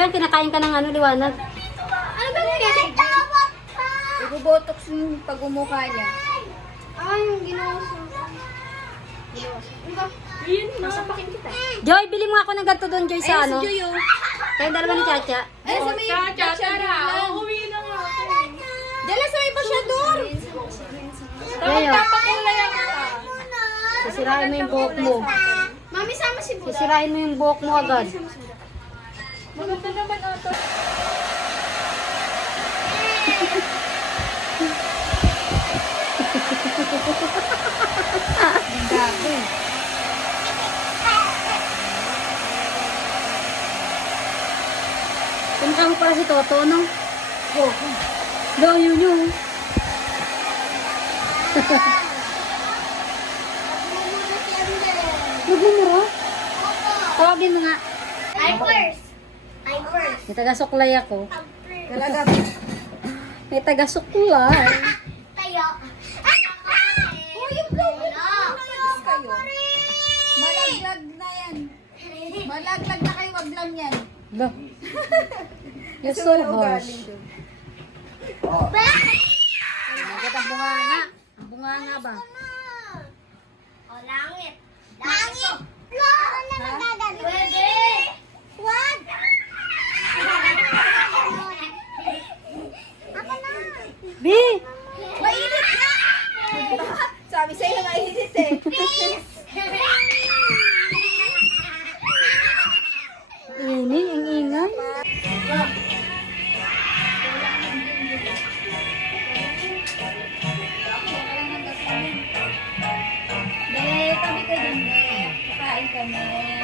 ba yan? Kinakain ka ng ano, liwanag? Ano ba yung Ibubotox yung pagmumukha niya. yung ginawa sa... Yun, nasapakin kita. Joy, bili mo ako ng ganito doon, Joy, sa ano? Si Joy, oh. Kayong dalawa ni Chacha. Ay, sa may Tara, uuwi na nga ako. Dala sa iba siya doon. Ngayon, Pakulay ako. sisirain mo yung buhok mo. Mami, sama si Buda. Sisirain mo yung buhok mo agad. Maganda naman ito. Punta mo para si Toto, no? Oh. Layo nyo. Nagmumura? Tawagin mo nga. I'm first. I'm first. May taga-suklay ako. Talaga. May taga-suklay. Tayo. Oh, yung blow. Kayo. Malaglag na yan. Malaglag na kayo, wag lang yan. Bah. You're so harsh. Bakit ang bunganga? Ang bunganga ba? O, langit. Langit. Ano naman gagawin? Pwede. Wag. Ako na. B! Mainit na! Sabi sa'yo, mainit eh. Ini, ang ingay. Be, tabi ka dun, be. Kakain kami.